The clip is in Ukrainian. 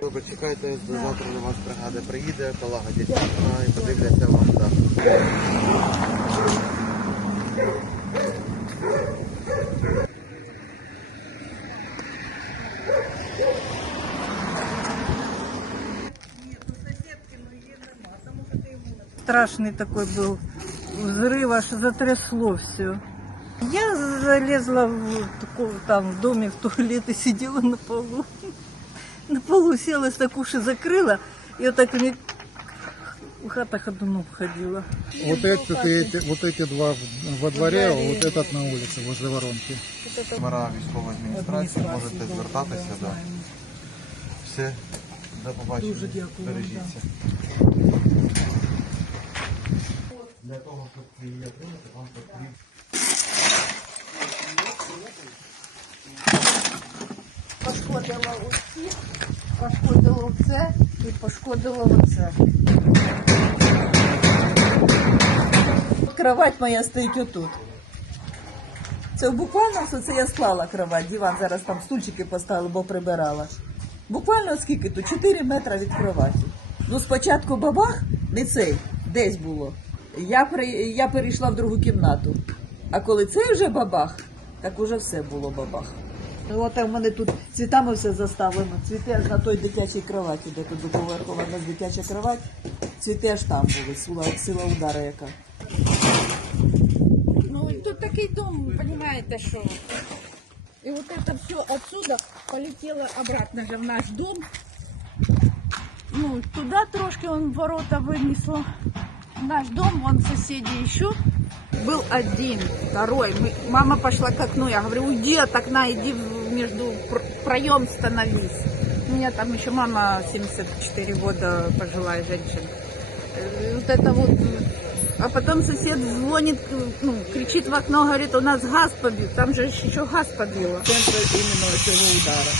то завтра до вас бригада приїде, полагодять вікна і подивляться вам дах. Страшный такой был взрыв, аж затрясло все. Я залезла в, таку- там в доме в туалет и сидела на полу. На полу села, так уши закрыла, и вот так мне в хата ходуном ходила. Вот эти, эти- вот эти два в- во дворе, а вот этот на улице, возле воронки. Номера військової адміністрації, можете звертатися. Да. Все, до побачення. Дуже дякую, Бережіться. Для того, щоб її отримати, вам потрібно. Пошкодила оці, пошкодила оце і пошкодила оце. Кровать моя стоїть отут. Це буквально що це я склала кровать, диван зараз там стульчики поставила, бо прибирала. Буквально скільки тут? 4 метри від кроваті. Ну спочатку бабах, не цей, десь було. Я, при, я перейшла в другу кімнату. А коли цей вже бабах, так уже все було бабах. Ну, от у мене тут цвітами все заставлено. Цвіти аж на той дитячій кроваті, де тут двоповерхова у нас дитяча кровать. Цвіти аж там були, сила, сила удара яка. Ну, тут такий дом, понимаете, что. И вот это все отсюда полетело обратно же в наш дом. Ну, туда трошки он ворота вынесло. Наш дом, вон соседи еще Был один, второй. Мы- мама пошла к окну. Я говорю, уйди от окна, иди в- между пр- проем становись. У меня там еще мама 74 года, пожилая женщина. Э, Вот это вот а потом сосед звонит, ну, кричит в окно, говорит, у нас газ побил. Там же еще газ побило. Центр іменно цього удара.